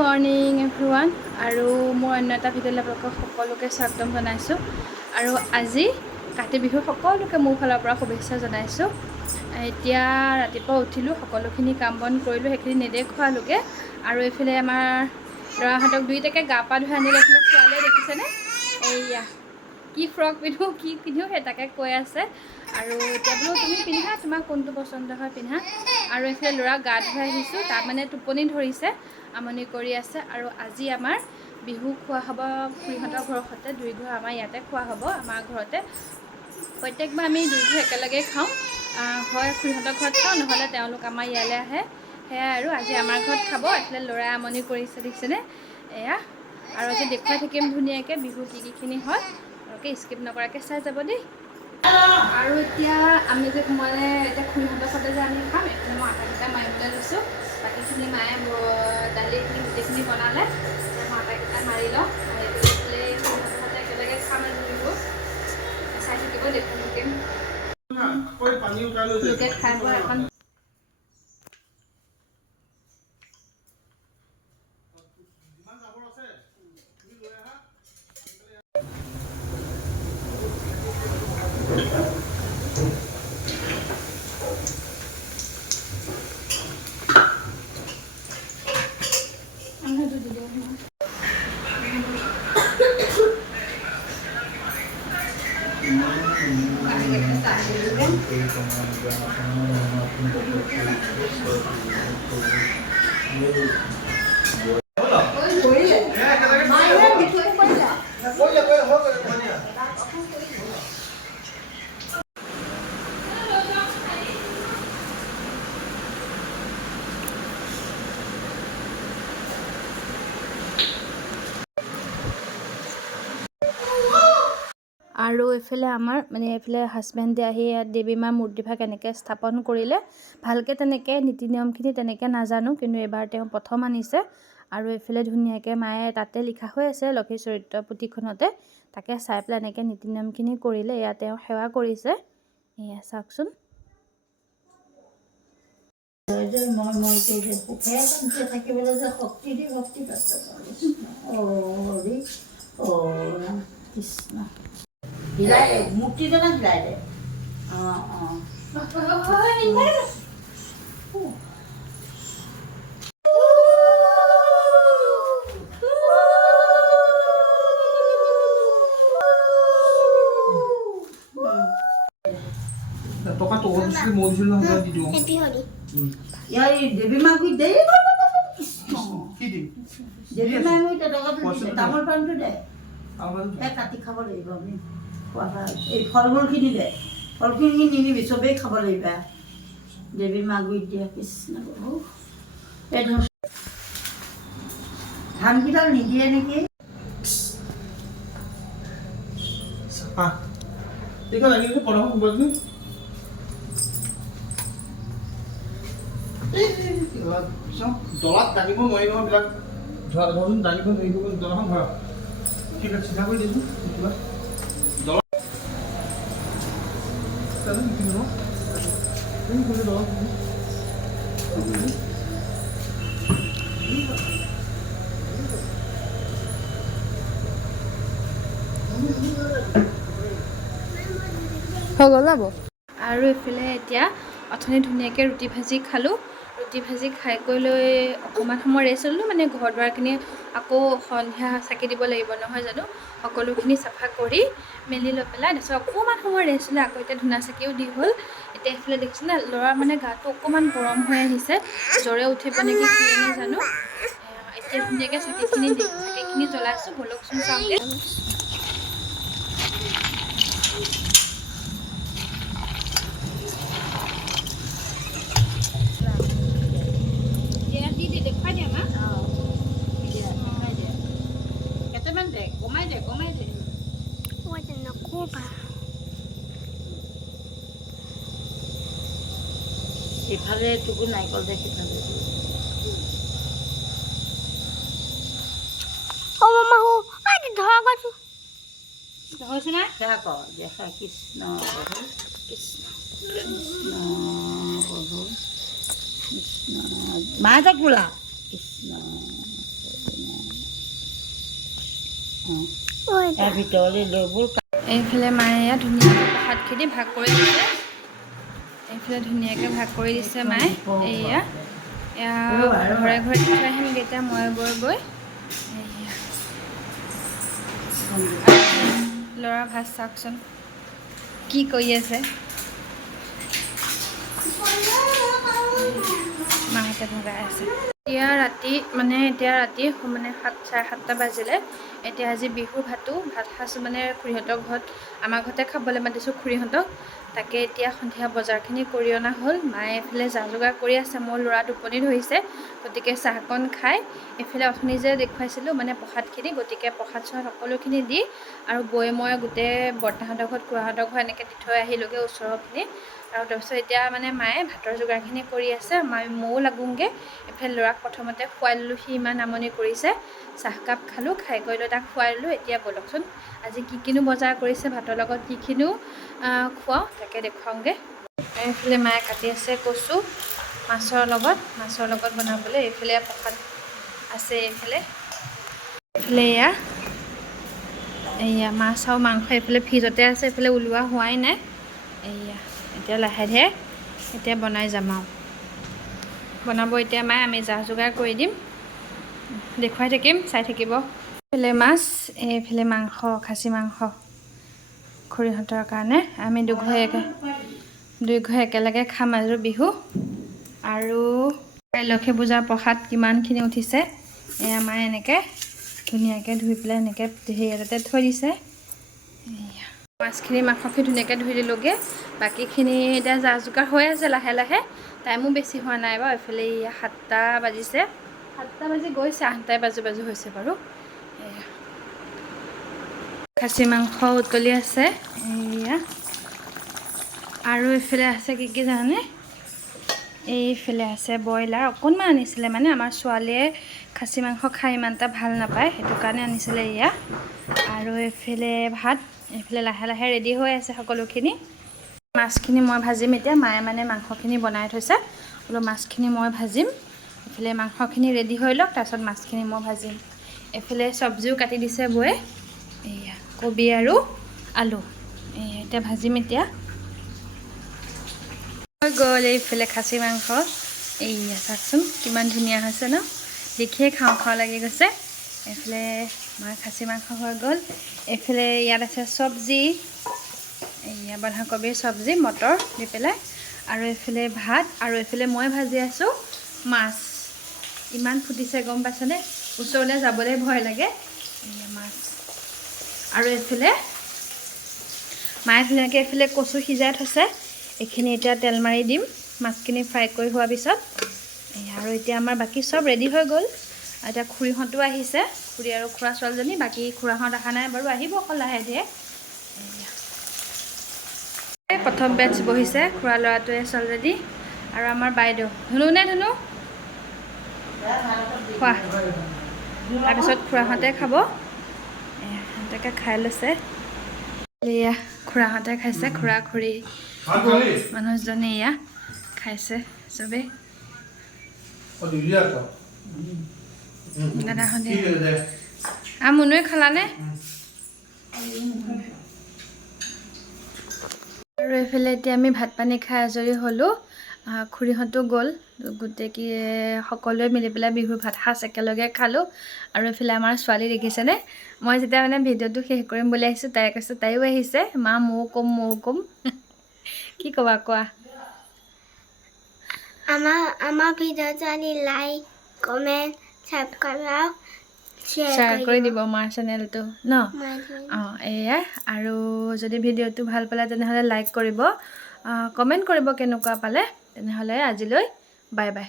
Morning everyone আৰু মোৰ অন্য এটা ভিডিঅ'লৈ আপোনালোকক সকলোকে স্বাগতম জনাইছোঁ আৰু আজি কাতি বিহু সকলোকে মোৰ ফালৰ পৰা শুভেচ্ছা জনাইছোঁ। এতিয়া ৰাতিপুৱা উঠিলোঁ, সকলোখিনি কাম বন কৰিলোঁ, সেইখিনি নেদেখুৱালোগে আৰু এইফালে আমাৰ ল'ৰাহঁতক দুইটাকে গা পা ধুই আনিলে। এইফালে ছোৱালীয়ে দেখিছেনে, এইয়া কি ফ্ৰক পিন্ধো কি পিন্ধো সেই তাকে কৈ আছে আৰু এতিয়া বোলো তুমি পিন্ধা, তোমাক কোনটো পচন্দ হয় পিন্ধা। আৰু এইফালে ল'ৰা গা ধুই আহিছোঁ, তাত মানে টোপনি ধৰিছে, আমনি কৰি আছে। আৰু আজি আমাৰ বিহু খোৱা হ'ব খুৰীহঁতৰ ঘৰৰ সৈতে, দুই ঘৰ আমাৰ ইয়াতে খোৱা হ'ব। আমাৰ ঘৰতে প্ৰত্যেকবাৰ আমি দুই ঘৰ একেলগে খাওঁ, হয় খুৰীহঁতৰ ঘৰত খাওঁ, নহ'লে তেওঁলোক আমাৰ ইয়ালৈ আহে, সেয়াই আৰু আজি আমাৰ ঘৰত খাব। এইফালে ল'ৰাই আমনি কৰিছে দেখিছেনে, এয়া আৰু আজি দেখুৱাই থাকিম ধুনীয়াকৈ বিহু কি হয়, আপোনালোকে স্কিপ নকৰাকৈ চাই যাব দেই। আৰু এতিয়া আমি যে মানে এতিয়া খুৰীহঁতৰ সৈতে যে আমি খাম, এইখিনি মই আটাকেইটা মাৰিবলৈ লৈছোঁ। বাকীখিনি মায়ে দালিখিনি গোটেইখিনি বনালে, মই আটাকেইটা মাৰি লওঁ, মাৰি লৈ পেলাই খুৰীহঁতৰ সৈতে একেলগে খাম আৰু বিহু চাই থাকিব, দেখুৱাই থাকিম লোকে খাই বৈ এখন। আৰু এইফালে আমাৰ মানে এইফালে হাজবেণ্ডে আহি ইয়াত দেৱী মাৰ মূৰ্তিভাগ এনেকৈ স্থাপন কৰিলে। ভালকৈ তেনেকৈ নীতি নিয়মখিনি তেনেকৈ নাজানো, কিন্তু এইবাৰ তেওঁ প্ৰথম আনিছে। আৰু এইফালে ধুনীয়াকৈ মায়ে তাতে লিখা হৈ আছে লক্ষী চৰিত্ৰ পুথিখনতে, তাকে চাই পেলাই এনেকৈ নীতি নিয়মখিনি কৰিলে। এয়া তেওঁ সেৱা কৰিছে, এয়া চাওকচোন। থাকিবলৈ যে শক্তি দি ভক্তি পাত্ৰ কৃষ্ণ হিলাই দে, মূৰ্তিজনক হিলাই দে। দেৱী মাক দেই দেৱী মাক তামোল পাণটো দে, কাটি খাব লাগিব আমি। এই ফল মূলখিনি দে, ফলখিনি নিনিবি, চবেই খাব লাগিব। দেৱী মাক দিয়া কৃষ্ণ প্ৰভু। এই ধানকেইডাল নিদিয়ে নেকি? দলাত দাঙিব নোৱাৰি নহয়, বিলাক ধৰাচোন দাঙিব নোৱাৰিব, দলাখন ধৰা ঠিক আছে, চিধা কৰি দিছোঁ হৈ গ'ল যাব। আৰু এইফালে এতিয়া অথনি ধুনীয়াকৈ ৰুটি ভাজি খালোঁ, ৰুটি ভাজি খাই কৰি লৈ অকণমান সময় ৰেষ্ট ল'লোঁ। মানে ঘৰ দুৱাৰখিনি আকৌ সন্ধিয়া চাকি দিব লাগিব নহয় জানো, সকলোখিনি চাফা কৰি মেলি লৈ পেলাই তাৰপিছত অকণমান সময় ৰেষ্ট লৈ আকৌ এতিয়া ধূনা চাকিও দি হ'ল। এতিয়া এইফালে দেখিছেনে, ল'ৰাৰ মানে গাটো অকণমান গৰম হৈ আহিছে, জ্বৰে উঠিব নেকি কি এনে জানো। এতিয়া ধুনীয়াকৈ চাকিখিনি জ্বলাইছোঁ, ব'লকচোন চাওঁগৈ। দেখুৱাই দিয়া মা, কেইটামান দে, কমাই দে নক'বা। ইফালে টুকু নাৰিকল দে, সিফালে হৈছে নাই সেয়া কৰ দেখা। কৃষ্ণ কৃষ্ণ কৃষ্ণ প্ৰভু কৃষ্ণ মাহঁতক বোলা কৃষ্ণ তাৰ ভিতৰলৈ লৈ গ'ল। এইফালে মায়ে ইয়াত ধুনীয়াকৈ প্ৰসাদখিনি ভাগ কৰি দিছে। এইফালে ধুনীয়াকৈ ভাগ কৰি দিছে মায়ে। এয়া ঘৰে ঘৰে দি থৈ আহিমগৈ এতিয়া মই গৈ এয়া ল'ৰা ভাত চাওকচোন কি কৰি আছে। মাহঁতে ভগাই আছে। এতিয়া ৰাতি মানে 7:30 বাজিলে। এতিয়া আজি বিহুৰ ভাত সাজ মানে খুৰীহঁতৰ ঘৰত আমাৰ ঘৰতে খাবলৈ মাতিছোঁ খুৰীহঁতক। তাকে এতিয়া সন্ধিয়া বজাৰখিনি কৰি অনা হ'ল। মায়ে এইফালে যা যোগাৰ কৰি আছে। মোৰ ল'ৰা টোপনি ধৰিছে, গতিকে চাহকণ খাই এইফালে অথনি যে দেখুৱাইছিলোঁ মানে প্ৰসাদখিনি, গতিকে প্ৰসাদ চসাদ সকলোখিনি দি আৰু গৈ মই গোটেই বৰ্তাহঁতৰ ঘৰত খুৰাহঁতৰ ঘৰত এনেকৈ দি থৈ আহিলোঁগৈ ওচৰৰখিনি। আৰু তাৰপিছত এতিয়া মানে মায়ে ভাতৰ যোগাৰখিনি কৰি আছে। ময়ো লাগোঁগৈ। এইফালে ল'ৰাক প্ৰথমতে খুৱাই ল'লোঁ, সি ইমান আমনি কৰিছে। চাহকাপ খালোঁ, খাই কৰি লৈ তাক খুৱাই ল'লোঁ। এতিয়া ব'লকচোন আজি কিনো বজাৰ কৰিছে, ভাতৰ লগত কিনো খুৱাওঁ তাকে দেখুৱাওঁগৈ। এইফালে মায়ে কাটি আছে কচু মাছৰ লগত বনাবলৈ। এইফালে প্ৰসাদ আছে। এইফালে এয়া মাছ আৰু মাংস এইফালে ফ্ৰিজতে আছে, এইফালে ওলোৱা হোৱাই নাই। এয়া এতিয়া লাহে ধীৰে এতিয়া বনাই যাম আৰু বনাব এতিয়া মায়ে, আমি যা যোগাৰ কৰি দিম, দেখুৱাই থাকিম, চাই থাকিব। এইফালে মাছ, এইফালে মাংস, খাচী মাংস খুৰীহঁতৰ কাৰণে। আমি দুইঘৰে একেলগে খাম আৰু বিহু। আৰু লক্ষী পূজাৰ প্ৰসাদ কিমানখিনি উঠিছে, এয়া মায়ে এনেকৈ ধুনীয়াকৈ ধুই পেলাই এনেকৈ হেৰিয়াতে থৈ দিছে। মাছখিনি মাংসখিনি ধুনীয়াকৈ ধুই দিলোঁগৈ। বাকীখিনি এতিয়া যা যোগাৰ হৈ আছে লাহে লাহে। টাইমো বেছি হোৱা নাই বাৰু। এইফালে 7টা বাজিছে, 7টা বাজি গৈছে, 8টাই বাজু হৈছে বাৰু। এয়া খাচী মাংস উতলি আছে। এয়া আৰু এইফালে আছে কি জানানে, এইফালে আছে ব্ৰইলাৰ অকণমান আনিছিলে। মানে আমাৰ ছোৱালীয়ে খাচী মাংস খাই ইমান এটা ভাল নাপায়, সেইটো কাৰণে আনিছিলে এয়া। আৰু এইফালে ভাত, এইফালে লাহে লাহে ৰেডি হৈ আছে সকলোখিনি। মাছখিনি মই ভাজিম এতিয়া। মায়ে মানে মাংসখিনি বনাই থৈছে, বোলো মাছখিনি মই ভাজিম। এইফালে মাংসখিনি ৰেডি হৈ লওক, তাৰপিছত মাছখিনি মই ভাজিম। এইফালে চব্জিও কাটি দিছে বৌয়ে, এয়া কবি আৰু আলু। এতিয়া ভাজিম এতিয়া। হৈ গ'ল এইফালে খাচী মাংস। এয়া চাওকচোন কিমান ধুনীয়া হৈছে ন, দেখিয়ে খাওঁ খাওঁ লাগি গৈছে। এইফালে আমাৰ খাচী মাংস হৈ গ'ল। এইফালে ইয়াত আছে চব্জি, এয়া বন্ধাকবিৰ চব্জি মটৰ দি পেলাই। আৰু এইফালে ভাত, আৰু এইফালে মই ভাজি আছোঁ মাছ। ইমান ফুটিছে গম পাইছেনে, ওচৰলৈ যাবলৈ ভয় লাগে। এয়া মাছ। আৰু এইফালে মায়ে ধুনীয়াকৈ এইফালে কচু সিজাই থৈছে। এইখিনি এতিয়া তেল মাৰি দিম মাছখিনি ফ্ৰাই কৰি হোৱাৰ পিছত। আৰু এতিয়া আমাৰ বাকী চব ৰেডি হৈ গ'ল। এতিয়া খুৰীহঁতো আহিছে, খুৰী আৰু খুৰা ছোৱালীজনী। বাকী খুৰাহঁত অহা নাই বাৰু, আহিব অকল লাহে ধীৰে। প্ৰথম বেঞ্চ বহিছে খুৰা ল'ৰাটোৱে ছোৱালীজনী আৰু আমাৰ বাইদেউ। ধুনু খোৱা, তাৰপিছত খুৰাহঁতে খাব। সিহঁতে খাই লৈছে। এয়া খুৰাহঁতে খাইছে, খুৰা খুৰী মানুহজনে এয়া খাইছে চবেই। দাদাহঁতে মুনুৱে খালানে? আৰু এইফালে এতিয়া আমি ভাত পানী খাই আজৰি হ'লোঁ। খুৰীহঁতো গ'ল, গোটেই সকলোৱে মিলি পেলাই বিহুৰ ভাত সাজ একেলগে খালোঁ। আৰু এইফালে আমাৰ ছোৱালী দেখিছেনে, মই যেতিয়া মানে ভিডিঅ'টো শেষ কৰিম বুলি আহিছোঁ, তাই কৈছে, তাইও আহিছে, মা ময়ো ক'ম কি ক'বা কোৱা? আমাৰ ভিডিঅ'টো আনি লাইক কমেণ্ট ছাবস্ক্ৰাইব শ্বেয়াৰ কৰি দিব মাৰ চেনেলটো ন। এয়া আৰু যদি ভিডিঅ'টো ভাল পালে তেনেহ'লে লাইক কৰিব, কমেণ্ট কৰিব কেনেকুৱা পালে। তেনেহ'লে আজিলৈ বাই বাই।